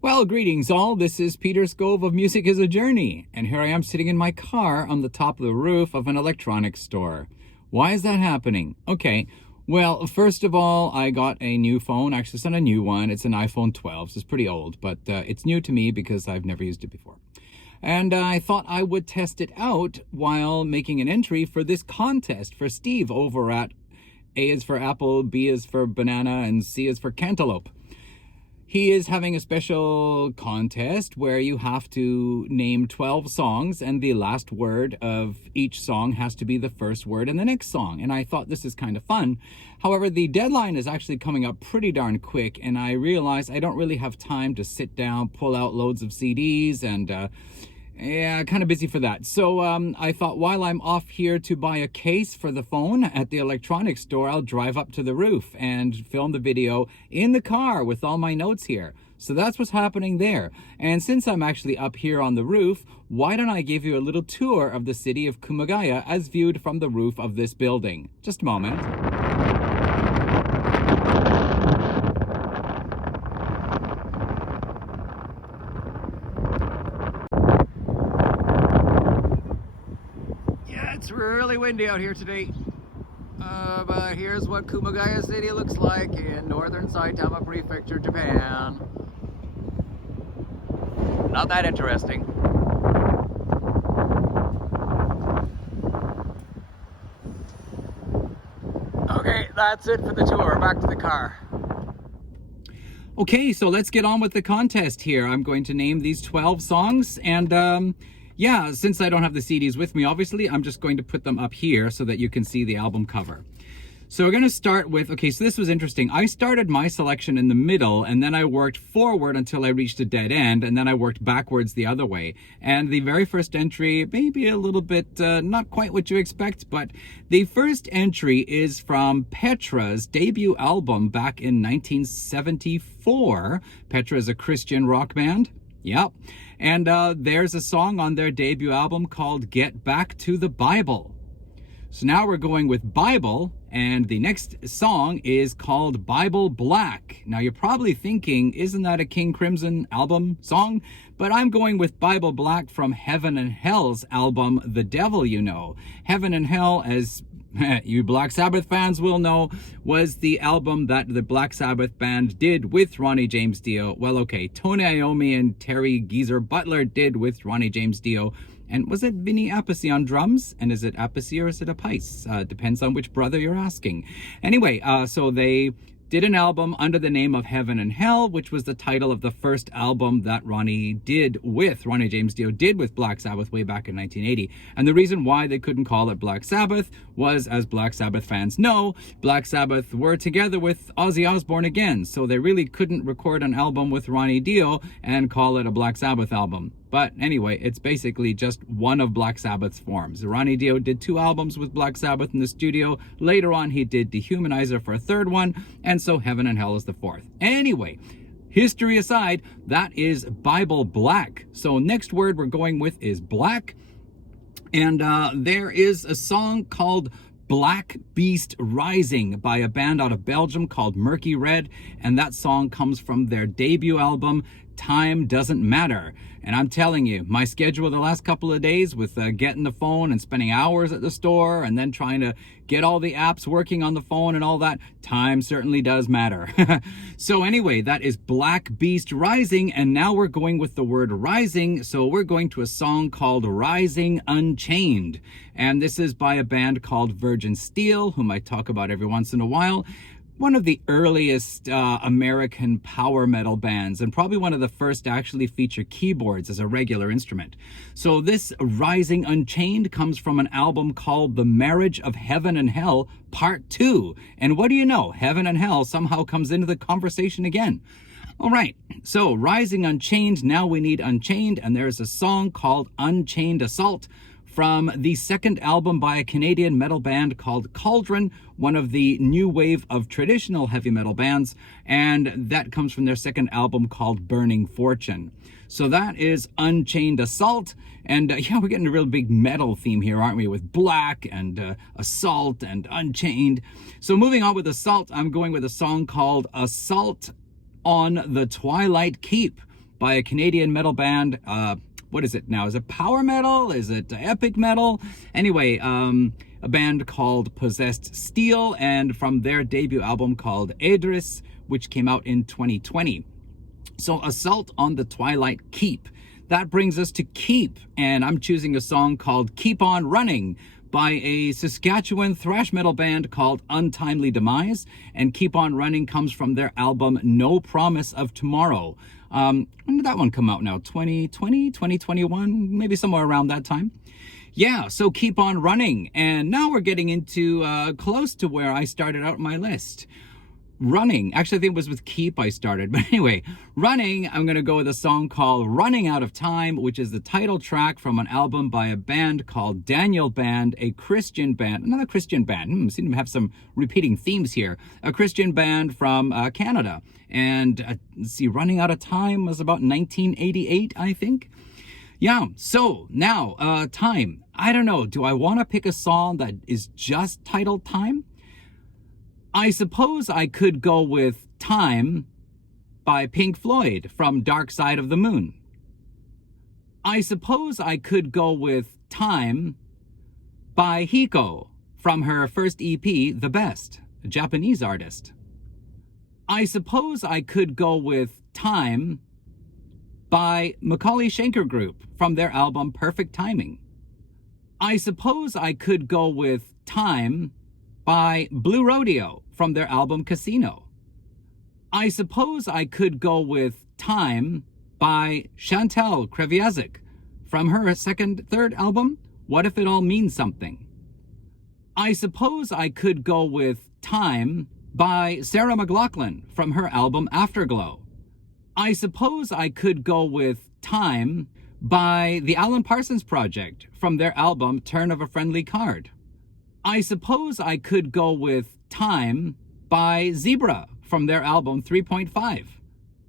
Well, greetings all. This is Peter Scove of Music is a Journey, and here I am sitting in my car on the top of the roof of an electronics store. Why is that happening? Okay, well, first of all, I got a new phone. Actually, it's not a new one. It's an iPhone 12, so it's pretty old, but it's new to me because I've never used it before. And I thought I would test it out while making an entry for this contest for Steve over at A is for Apple, B is for Banana, and C is for Cantaloupe. He is having a special contest where you have to name 12 songs and the last word of each song has to be the first word in the next song. And I thought this is kind of fun. However, the deadline is actually coming up pretty darn quick, and I realized I don't really have time to sit down, pull out loads of CDs, and yeah, kind of busy for that. So I thought while I'm off here to buy a case for the phone at the electronics store, I'll drive up to the roof and film the video in the car with all my notes here. So that's what's happening there. And since I'm actually up here on the roof, why don't I give you a little tour of the city of Kumagaya as viewed from the roof of this building? Just a moment. It's really windy out here today, but here's what Kumagaya City looks like in northern Saitama Prefecture, Japan. Not that interesting. Okay, that's it for the tour. Back to the car. Okay, so let's get on with the contest here. I'm going to name these 12 songs, and yeah, since I don't have the CDs with me, obviously, I'm just going to put them up here so that you can see the album cover. So we're going to start with, okay, so this was interesting. I started my selection in the middle, and then I worked forward until I reached a dead end, and then I worked backwards the other way. And the very first entry, maybe a little bit, not quite what you expect, but the first entry is from Petra's debut album back in 1974. Petra is a Christian rock band. Yep. And there's a song on their debut album called Get Back to the Bible. So now we're going with Bible, and the next song is called Bible Black. Now you're probably thinking, isn't that a King Crimson album song? But I'm going with Bible Black from Heaven and Hell's album, The Devil You Know. Heaven and Hell, as you Black Sabbath fans will know, was the album that the Black Sabbath band did with Ronnie James Dio. Well, okay, Tony Iommi and Terry Geezer Butler did with Ronnie James Dio. And was it Vinny Appice on drums? And is it Appice or is it Appice? Depends on which brother you're asking. Anyway, so they did an album under the name of Heaven and Hell, which was the title of the first album that Ronnie James Dio did with Black Sabbath way back in 1980. And the reason why they couldn't call it Black Sabbath was, as Black Sabbath fans know, Black Sabbath were together with Ozzy Osbourne again, so they really couldn't record an album with Ronnie Dio and call it a Black Sabbath album. But anyway, it's basically just one of Black Sabbath's forms. Ronnie Dio did 2 albums with Black Sabbath in the studio. Later on, he did Dehumanizer for a 3rd one, and so Heaven and Hell is the 4th. Anyway, history aside, that is Bible Black. So next word we're going with is black. And there is a song called Black Beast Rising by a band out of Belgium called Murky Red, and that song comes from their debut album, Time Doesn't Matter. And I'm telling you, my schedule the last couple of days with getting the phone and spending hours at the store and then trying to get all the apps working on the phone and all that, time certainly does matter. So anyway, that is Black Beast Rising, and now we're going with the word rising, so we're going to a song called Rising Unchained. And this is by a band called Virgin Steel, whom I talk about every once in a while. One of the earliest American power metal bands, and probably one of the first to actually feature keyboards as a regular instrument. So this Rising Unchained comes from an album called The Marriage of Heaven and Hell Part 2. And what do you know? Heaven and Hell somehow comes into the conversation again. All right, so Rising Unchained, now we need Unchained, and there's a song called Unchained Assault from the second album by a Canadian metal band called Cauldron, one of the new wave of traditional heavy metal bands, and that comes from their second album called Burning Fortune. So that is Unchained Assault, and yeah, we're getting a real big metal theme here, aren't we, with Black and Assault and Unchained. So moving on with Assault, I'm going with a song called Assault on the Twilight Keep. by a Canadian metal band. What is it now? Is it power metal? Is it epic metal? Anyway, a band called Possessed Steel, and from their debut album called Idris, which came out in 2020. So Assault on the Twilight Keep. That brings us to Keep, and I'm choosing a song called Keep On Running by a Saskatchewan thrash metal band called Untimely Demise, and Keep On Running comes from their album No Promise of Tomorrow. When did that one come out now? 2020, 2021, maybe somewhere around that time. Yeah, so Keep On Running, and now we're getting into close to where I started out my list. Running, actually I think it was with Keep I started, but anyway, Running, I'm going to go with a song called Running Out of Time, which is the title track from an album by a band called Daniel Band, a Christian band, another Christian band, seem to have some repeating themes here, a Christian band from Canada, and let's see, Running Out of Time was about 1988, I think. Yeah, so now, Time, I don't know, do I want to pick a song that is just titled Time? I suppose I could go with Time by Pink Floyd from Dark Side of the Moon. I suppose I could go with Time by Hiko from her first EP, The Best, a Japanese artist. I suppose I could go with Time by Macaulay Schenker Group from their album Perfect Timing. I suppose I could go with Time by Blue Rodeo from their album Casino. I suppose I could go with Time by Chantal Kreviazuk from her third album, What If It All Means Something. I suppose I could go with Time by Sarah McLachlan from her album Afterglow. I suppose I could go with Time by the Alan Parsons Project from their album Turn of a Friendly Card. I suppose I could go with Time by Zebra from their album 3.5.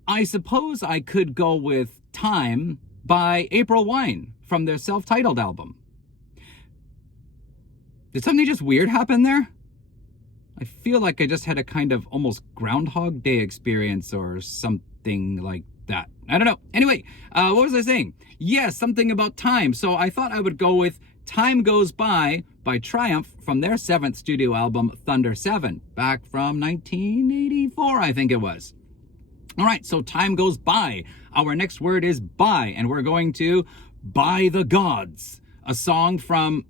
I suppose I could go with Time by April Wine from their self-titled album. Did something just weird happen there? I feel like I just had a kind of almost Groundhog Day experience or something like that. I don't know. Anyway, what was I saying? Yes, something about time. So I thought I would go with Time Goes By Triumph from their 7th studio album, Thunder 7, back from 1984, I think it was. All right, so Time Goes By. Our next word is by, and we're going to By the Gods, a song from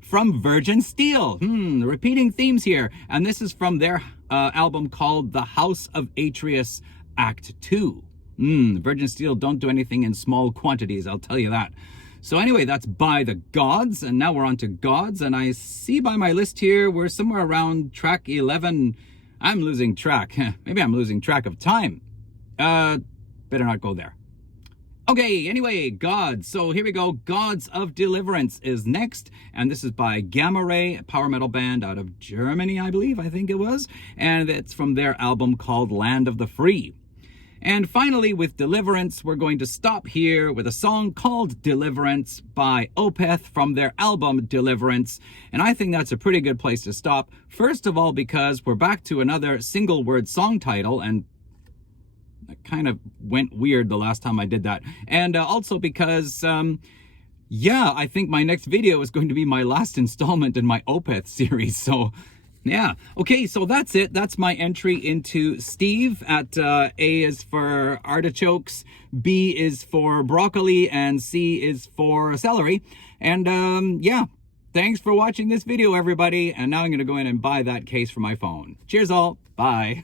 from Virgin Steel. Repeating themes here, and this is from their album called The House of Atreus Act 2. Virgin Steel don't do anything in small quantities, I'll tell you that. So anyway, that's By the Gods, and now we're on to Gods, and I see by my list here, we're somewhere around track 11. I'm losing track. Maybe I'm losing track of time. Better not go there. Okay, anyway, Gods. So here we go. Gods of Deliverance is next, and this is by Gamma Ray, a power metal band out of Germany, I believe, I think it was, and it's from their album called Land of the Free. And finally, with Deliverance, we're going to stop here with a song called Deliverance by Opeth from their album Deliverance. And I think that's a pretty good place to stop. First of all, because we're back to another single word song title, and it kind of went weird the last time I did that. And also because, yeah, I think my next video is going to be my last installment in my Opeth series. So yeah. Okay, so that's it. That's my entry into Steve at A is for artichokes, B is for broccoli, and C is for celery. And yeah, thanks for watching this video, everybody. And now I'm going to go in and buy that case for my phone. Cheers all. Bye.